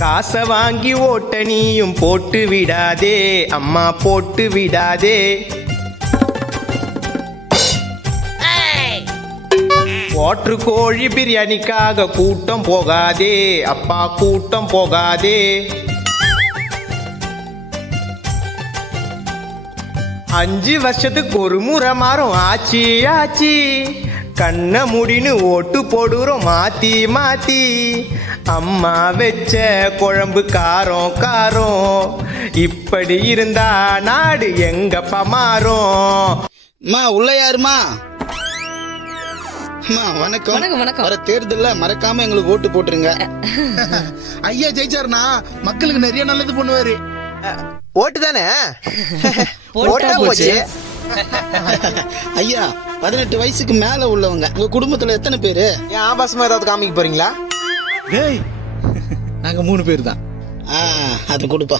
காசை வாங்கி ஓட்ட நீயும் போட்டு விடாதே அம்மா போட்டு விடாதே. ஓட்டு கோழி பிரியாணிக்காக கூட்டம் போகாதே அப்பா கூட்டம் போகாதே. 5 வருஷத்துக்கு ஒரு முறை மாறும் ஆச்சி ஆச்சி, கண்ண முடின்னு ஓட்டு போடுறோம் மாத்தி மாத்தி. அம்மா வச்ச குழம்பு காரம் காரம், இப்படி இருந்தா நாடு எங்கப்பா மாறும். உள்ள யாருமா? வணக்கம். வணக்கம். வர தேர்தல்ல மறக்காம எங்களுக்கு ஓட்டு போட்டுருங்க. ஐயா ஜெயிச்சாருனா மக்களுக்கு நிறைய நல்லது பண்ணுவாரு. ஓட்டு தானே ஓட்டா போச்சு. ஐயா 18 வயசுக்கு மேல உள்ளவங்க உங்க குடும்பத்துல எத்தனை பேரு? ஏன் ஆபாசமா ஏதாவது காமிக்க போறீங்களா? டேய் நாங்க 3 பேர் தான். அது கொடுப்பா.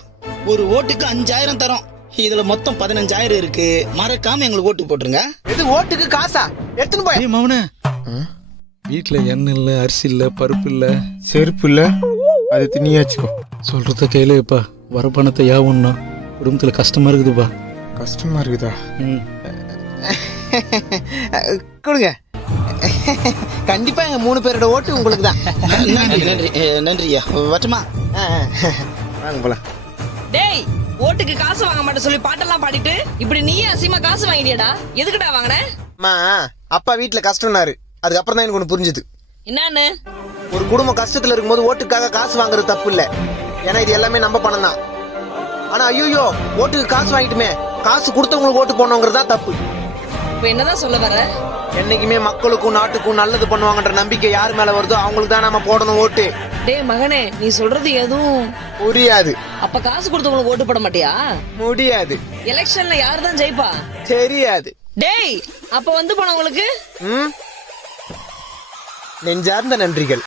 ஒரு ஓட்டுக்கு 5000 தரோம். இதுல மொத்தம் 15000 இருக்கு. மறக்காம எங்களுக்கு ஓட்டு போட்டுருங்க. இது ஓட்டுக்கு காசா? எடுத்துன்னு போய். ஏய் மவனே, வீட்டுல எண்ணெய் இல்ல, அரிசி இல்ல, பருப்பு இல்ல, செருப்பு இல்ல, அது திணியாச்சுக்கோ. சொல்றத கையில இப்ப வர பணத்தை யாவுன்னா குடும்பத்துல கஷ்டமா இருக்குதுப்பா. கஷ்டமா இருக்குதா? கொடுங்க. கண்டிப்பா எங்க 3 பேரோட ஓட்டு உங்களுக்கு தான். நன்றி நன்றி நன்றியா. வட்டமா வாங்க போலாம். டேய், ஓட்டுக்கு காசு வாங்க மாட்டேன் சொல்லி பாட்டெல்லாம் பாடிட்டு இப்படி நீயே அசிமா காசு வாங்கிடியடா? எதுக்குடா வாங்கின? அம்மா, அப்பா வீட்டுல கஷ்டம்னாரு. அதுக்கப்புறம் தான் எனக்கு ஒண்ணு புரிஞ்சுது. என்னன்னு? ஒரு குடும்பம் கஷ்டத்துல இருக்கும்போது ஓட்டுக்காக காசு வாங்குறது தப்பு இல்ல. ஏன்னா இது எல்லாமே நம்ம பணம் தான். ஆனா ஐயோ, ஓட்டுக்கு காசு வாங்கிட்டுமே, காசு கொடுத்தவங்களுக்கு ஓட்டு போடணுங்கிறது தான் தப்பு. இப்ப என்னதான் சொல்ல வர? என்னைக்குமே மக்களுக்கும் நாட்டுக்கும் நல்லது பண்ணுவாங்கன்ற நம்பிக்கை யாரு மேல வருதோ அவங்களுக்கு தான் நம்ம போடணும் ஓட்டு. டேய் மகனே, நீ சொல்றது எதுவும் புரியாது. அப்ப காசு கொடுத்தவங்களுக்கு ஓட்டு போட மாட்டியா? முடியாது. எலெக்ஷன்ல யாரு தான் ஜெயிப்பா? தெரியாது. டேய், அப்ப வந்து போனவங்களுக்கு நெஞ்சார்ந்த நன்றிகள்.